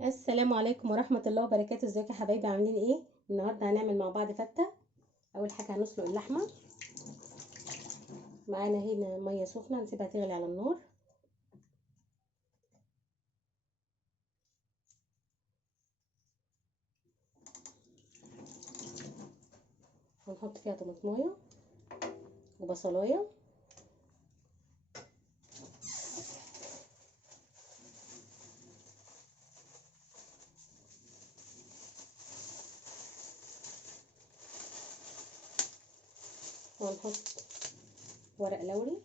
السلام عليكم ورحمة الله وبركاته. ازيكم يا حبايبي، عاملين ايه؟ النهارده هنعمل مع بعض فتة. اول حاجة هنسلق اللحمة. معانا هنا مية سخنة هنسيبها تغلي على النار. هنحط فيها طماطمية وبصلاية وهنحط ورق لوري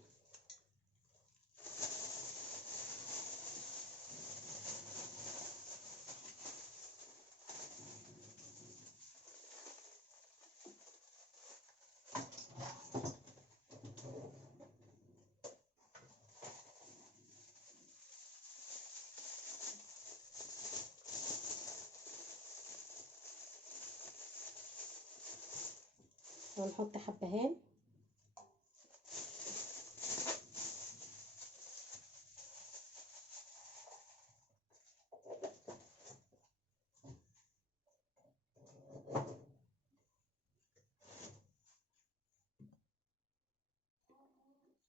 وهنحط حبهان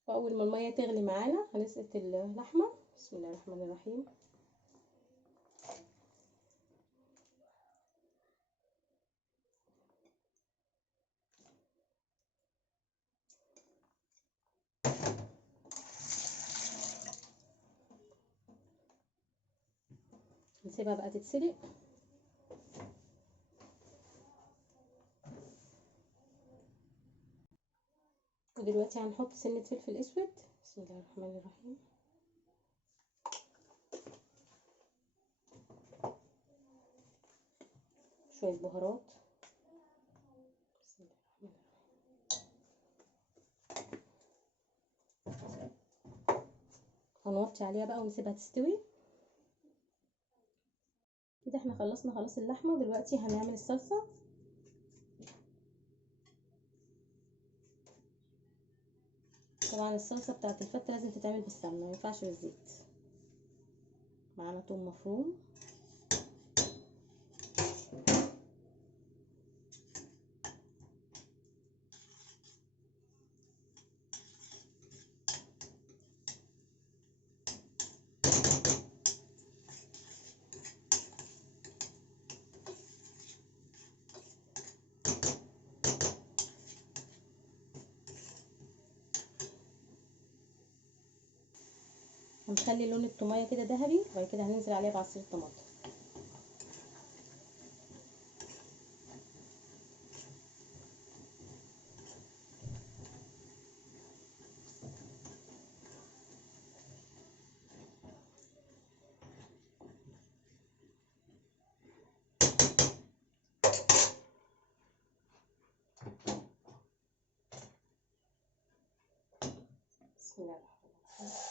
واول ما المية تغلي معانا هنسقط اللحمة. بسم الله الرحمن الرحيم. نسيبها بقى تتسلق. ودلوقتي هنحط سنة فلفل اسود. بسم الله الرحمن الرحيم. شوية بهارات. بسم الله الرحمن الرحيم. هنوطي عليها بقى ونسيبها تستوي. كده احنا خلصنا خلاص اللحمة، ودلوقتي هنعمل الصلصة. طبعا الصلصة بتاعت الفتة لازم تتعمل بالسمنة، مينفعش بالزيت. معانا توم مفروم، هنخلي لون التومية كده ذهبي، وبعد كده هننزل عليها بعصير الطماطم. بسم الله الرحمن الرحيم.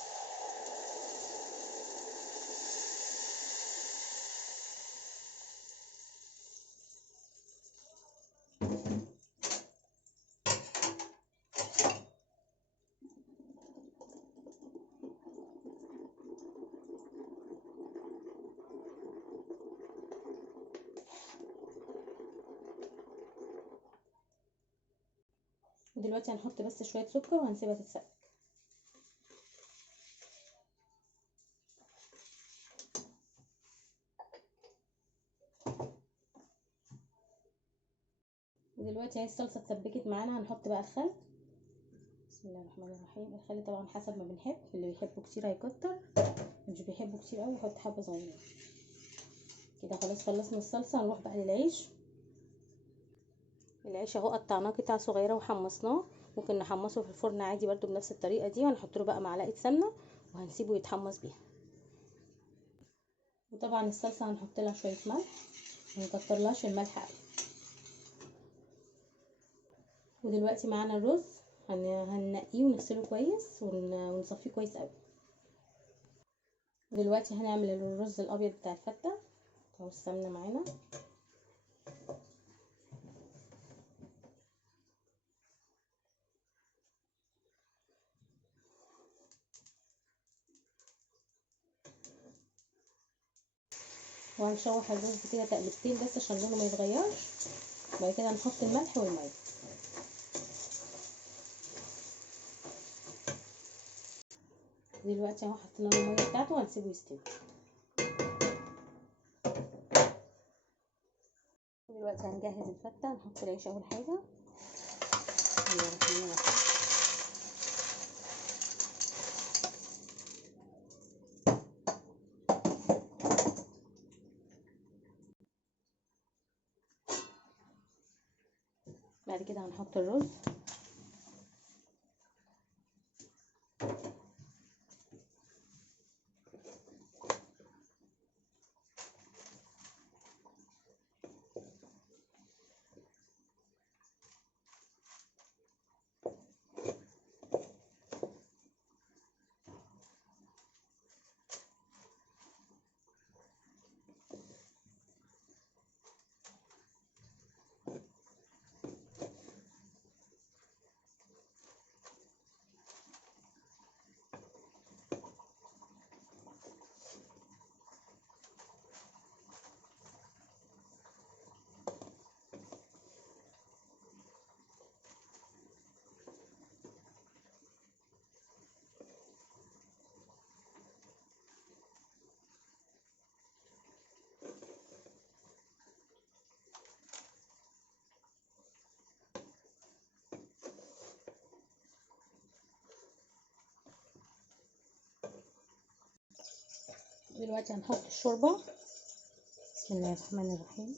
ودلوقتي هنحط بس شوية سكر وهنسيبها تتسبك. ودلوقتي اهي الصلصة اتسبكت معانا، هنحط بقى الخل. بسم الله الرحمن الرحيم. الخل طبعا حسب ما بنحب، اللي بيحبه كتير هيكتر، مش بيحبه كتير قوي يحط حبة صغيرة. كده خلاص خلصنا الصلصة. هنروح بقى للعيش. العيش اهو قطعناه قطع صغيرة وحمصناه. ممكن نحمصه في الفرن عادي برضو بنفس الطريقة دي، وهنحط له بقى معلقة سمنة وهنسيبه يتحمص بيها. وطبعا الصلصة هنحط لها شوية ملح، منكترلهاش الملح قوي. ودلوقتي معانا الرز، هننقيه ونغسله كويس ونصفيه كويس قوي. ودلوقتي هنعمل الرز الابيض بتاع الفتة. اهو السمنة معانا. وهنشوح الرز كده تقلبتين بس عشان لونه ما يتغيرش. بعد كده هنحط الملح والميه. دلوقتي اهو حطينا له الميه بتاعته وهنسيبه يستوي. دلوقتي هنجهز الفته. هنحط العيش اول حاجه. بعد كده هنحط الرز. دلوقتي هنحط الشوربه. بسم الله الرحمن الرحيم.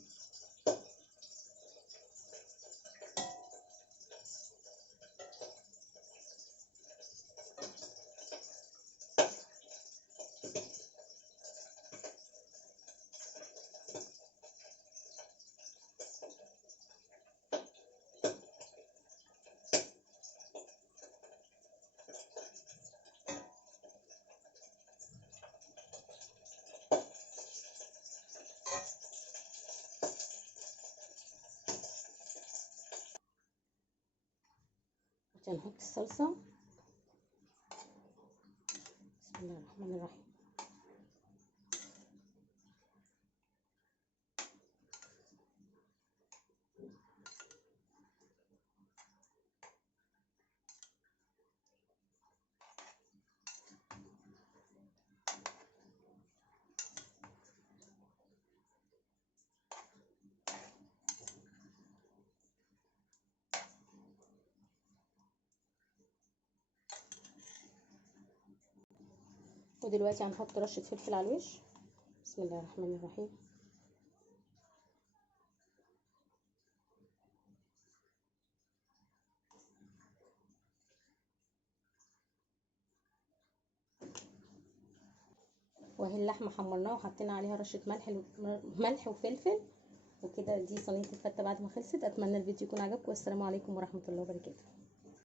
هنحط الصلصه. بسم الله الرحمن الرحيم. ودلوقتي هنحط رشه فلفل على الوش. بسم الله الرحمن الرحيم. واهي اللحمه حمرناها وحطينا عليها رشه ملح وفلفل. وكده دي صينيه الفته بعد ما خلصت. اتمنى الفيديو يكون عجبكم، والسلام عليكم ورحمه الله وبركاته.